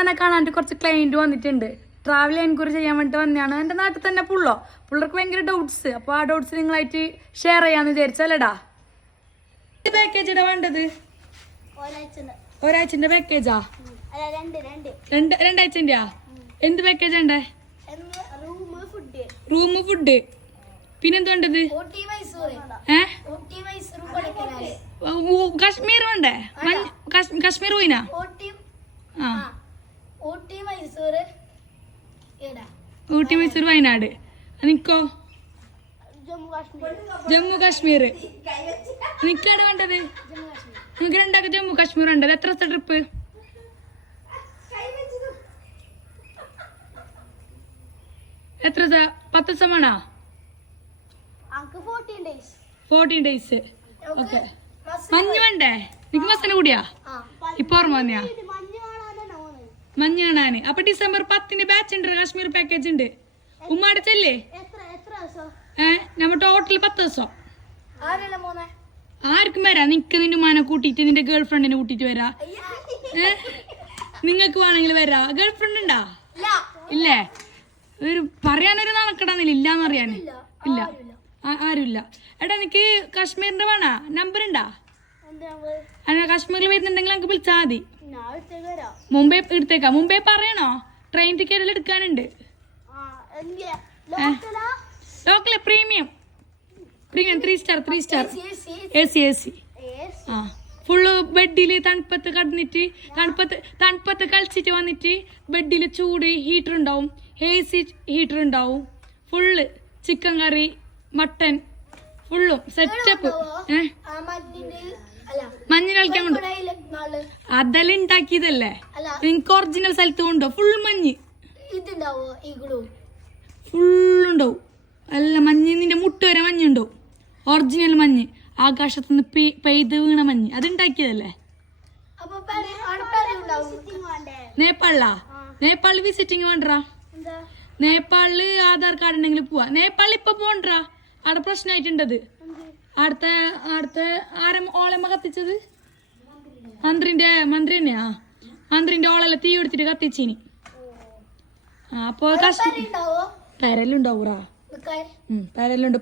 തന്നെ കാണാൻ കുറച്ച് ക്ലയന്റ് വന്നിട്ടുണ്ട്. ട്രാവൽ എൻക്വയറി ചെയ്യാൻ വേണ്ടി വന്നതാണ്. എൻ്റെ നാട്ടിൽ തന്നെ പിള്ളേർക്ക് ഭയങ്കര ഡൗട്ട്സ്. അപ്പോൾ ആ ഡൗട്ട്സ് നിങ്ങളായിട്ട് ഷെയർ ചെയ്യാന്ന് വിചാരിച്ചല്ലടാ. പാക്കേജ് ഇടാ വേണ്ടത് ഒരാഴ്ചന്റെ പാക്കേജാ? രണ്ടാഴ്ചൻ്റെയാ? എന്ത് പാക്കേജ് ഉണ്ടേ? റൂം, ഫുഡ്, പിന്നെന്ത് വേണ്ടത്? കാശ്മീർ വേണ്ടേ? കാശ്മീർ പോയിനാ? ഊട്ടി, മൈസൂർ, വയനാട്. നിക്കോ? ജമ്മു കാശ്മീർ. നിക്കാണ് വേണ്ടത്? നിങ്ങൾക്ക് രണ്ടാൾക്ക് ജമ്മു കാശ്മീർ വേണ്ടത്. എത്ര ദിവസത്തെ ട്രിപ്പ്? എത്ര 10 ദിവസം വേണോ? 14 days. ഓക്കെ. മഞ്ഞ് വേണ്ടേ? നിക്ക് മസന കൂടിയാ? ഇപ്പൊ ഓർമ്മ വന്നെയാ? മഞ്ഞ് കാണാന്. അപ്പൊ ഡിസംബർ 10 ബാച്ച് ഉണ്ട്, കാശ്മീർ പാക്കേജ് ഉണ്ട്. ഉമ്മാടെ ചെല്ലേ? നമ്മ ടോട്ടൽ 10 ദിവസം. ആർക്കും വരാ. നിക്ക് നിന്റെ ഉമ്മാനെ കൂട്ടിട്ട് നിന്റെ ഗേൾ ഫ്രണ്ടിനെ കൂട്ടിട്ട് വരാ. നിങ്ങക്ക് വേണമെങ്കിൽ വരാ. ഗേൾ ഫ്രണ്ട് ഉണ്ടാ? ഇല്ലേ? ഒരു പറയാനൊരു നടക്കടാന്നില്ല. ഇല്ലാന്ന് പറയാന് ഇല്ല, ആരുമില്ല. എടാ നിക്ക് കാശ്മീരിന്റെ വേണാ? നമ്പർ ഉണ്ടാ? കാശ്മീരിൽ വരുന്നുണ്ടെങ്കിൽ നമുക്ക് വിളിച്ചാ മതി. മുംബൈ എടുത്തേക്കാം. മുംബൈ പറയണോ? ട്രെയിൻ ടിക്കറ്റ് എല്ലാം എടുക്കാനുണ്ട്. Local premium 3 star AC. ആ ഫുള്ള് ബെഡില് തണുപ്പത്ത് കടന്നിട്ട് തണുപ്പത്ത് കളിച്ചിട്ട് വന്നിട്ട് ബെഡില് ചൂട് ഹീറ്റർ ഉണ്ടാവും, AC ഹീറ്റർ ഉണ്ടാവും. ഫുള്ള് ചിക്കൻ കറി, മട്ടൻ, ഫുള്ളും സെറ്റപ്പ്. മഞ്ഞ് കളിക്കാൻ കൊണ്ട് അതെല്ലാം ഉണ്ടാക്കിയതല്ലേ? നിങ്ങക്ക് ഒറിജിനൽ സ്ഥലത്ത് കൊണ്ടോ? ഫുൾ മഞ്ഞ് ഫുള്ളുണ്ടാവും. അല്ല മഞ്ഞ് നിന്റെ മുട്ട് വരെ മഞ്ഞുണ്ടാവും. ഒറിജിനൽ മഞ്ഞ്, ആകാശത്തുനിന്ന് പെയ്ത് വീണ മഞ്ഞ്. അത് ഉണ്ടാക്കിയതല്ലേ? നേപ്പാളില് വിസിറ്റിംഗ് വേണ്ടാ? നേപ്പാളില് ആധാർ കാർഡ് ഉണ്ടെങ്കിൽ പോവാ. നേപ്പാളിൽ ഇപ്പൊ പോണ്ടാ, അവിടെ പ്രശ്നമായിട്ടുണ്ടത്. അടുത്ത ഓളമ്മ കത്തിച്ചത് മന്ത്രി തന്നെയാ. മന്ത്രിന്റെ ഓളെല്ലാം തീ എടുത്തിട്ട് കത്തിച്ചിനി. അപ്പൊ പെരലുണ്ടാവൂറാ? പെരലുണ്ട്.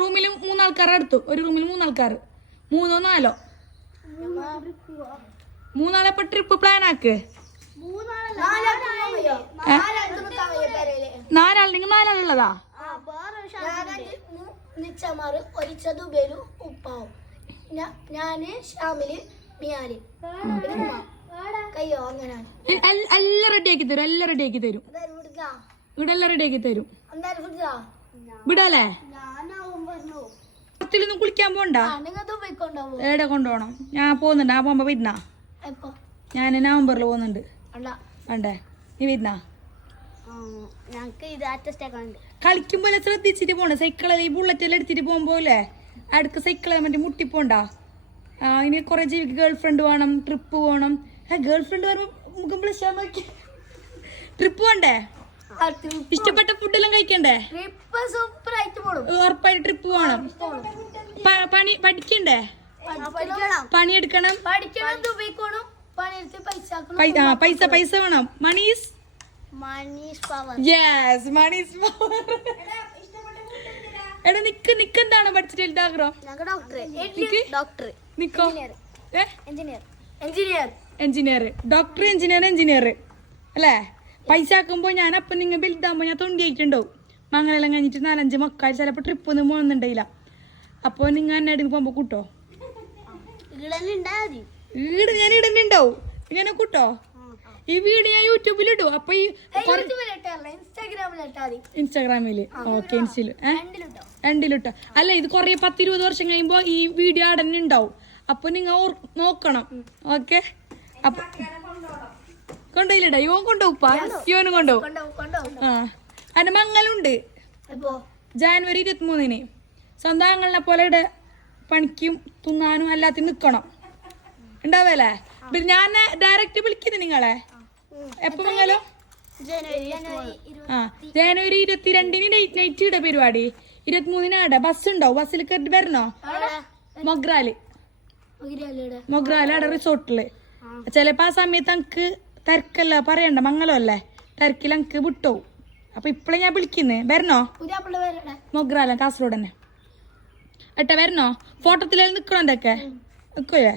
റൂമിൽ 3 ആൾക്കാർ അടുത്തു. ഒരു റൂമിൽ 3 ആൾക്കാർ, 3 or 4. 3 ആളെപ്പോ ട്രിപ്പ് പ്ലാൻ ആക്ക്. 4 ആൾ. നിങ്ങൾ 4 ആളുള്ളതാ? എല്ലാം റെഡിയാക്കി തരും. ഇവിടെ എല്ലാം റെഡിയാക്കി തരും. വിടല്ലേ? പുറത്തിലൊന്നും കുളിക്കാൻ പോണ്ട. എവിടെ കൊണ്ടുപോകണം? ഞാൻ പോകുന്നുണ്ട്. ആ പോകുമ്പോ വരുന്നാ? ഞാൻ നവംബറിൽ പോകുന്നുണ്ട്. വേണ്ടേ? നീ വരുന്നാ? കളിക്കുമ്പോ ശ്രദ്ധിച്ചിട്ട് പോണേ. സൈക്കിള് ഈ ബുള്ളറ്റ് എല്ലാം എടുത്തിട്ട് പോകുമ്പോല്ലേ അടുക്ക സൈക്കിളെ മറ്റേ മുട്ടിപ്പോണ്ട. ഇനി കുറെ ജീവിക്ക് ഗേൾ ഫ്രണ്ട് വേണം, ട്രിപ്പ് പോകണം. ഗേൾ ഫ്രണ്ട് പറയുമ്പോ ട്രിപ്പ് പോണ്ടേ? ഇഷ്ടപ്പെട്ട ഫുഡെല്ലാം കഴിക്കണ്ടേ? ഉറപ്പായിട്ട് ട്രിപ്പ് പോകണം. പഠിക്കണ്ടേ? പണിയെടുക്കണം. പൈസ വേണം. Monies power. എടാ നിക്കെന്താണ് പഠിച്ചിട്ട് വലുതാഗ്രഹം? നിക്കോ? എഞ്ചിനീയർ, ഡോക്ടർ, എഞ്ചിനീയർ അല്ലേ? പൈസ ആക്കുമ്പോ ഞാൻ അപ്പം നിങ്ങൾ വലുതാകുമ്പോ ഞാൻ തൊണ്ടിയായിട്ടുണ്ടാവും. മംഗലെല്ലാം കഴിഞ്ഞിട്ട് 4-5 മക്കൾ ചിലപ്പോ ട്രിപ്പ് ഒന്നും പോകുന്നുണ്ടായില്ല. അപ്പൊ നിങ്ങൾ എന്നെ എടുക്ക് പോകുമ്പോ കൂട്ടോ? ഞാൻ ഇടന്നെ ഉണ്ടാവും. ഇങ്ങനെ കൂട്ടോ? ഈ വീഡിയോ ഞാൻ യൂട്യൂബിൽ ഇടും. അപ്പൊ ഈ ഇൻസ്റ്റാഗ്രാമില് ഓക്കെ രണ്ടിലിട്ടോ. അല്ല ഇത് കൊറേ 10-20 വർഷം കഴിയുമ്പോ ഈ വീഡിയോ അടന്നെ ഉണ്ടാവും. അപ്പൊ നിങ്ങൾ നോക്കണം. ഓക്കെ? അപ്പൊ കൊണ്ടുപോയില്ലടാ? ഇവൻ കൊണ്ടുപോപ്പാ? ഇവനും കൊണ്ടുപോകും. അതിന്റെ മംഗലുണ്ട് ജാനുവരി 23-ന്. സ്വന്തം ആങ്ങളിനെ പോലെ ഇവിടെ പണിക്കും തിന്നാനും എല്ലാത്തിനും നിക്കണം. ഉണ്ടാവല്ലേ? ഞാൻ ഡയറക്റ്റ് വിളിക്കുന്നു നിങ്ങളെ. എപ്പോ മംഗലം? ജനുവരി 22-ന് നൈറ്റ് ഇട പരിപാടി. 23-ന് ആടെ ബസ് ഉണ്ടാവും. ബസ്സിൽ കയറി വരണോ? മൊഗ്രാല് അവിടെ റിസോർട്ടില്. ചിലപ്പോ ആ സമയത്ത് നമുക്ക് തിരക്കല്ല പറയണ്ട മംഗലമല്ലേ തിരക്കിൽ എനിക്ക് വിട്ടോ. അപ്പൊ ഇപ്പളെ ഞാൻ വിളിക്കുന്നേ. വരണോ? മൊഗ്രാല കാസർഗോഡ് തന്നെ. ഏട്ടാ വരണോ? ഫോട്ടോത്തിലെല്ലാം നിക്കണോ എന്തൊക്കെ നിക്കൂലേ?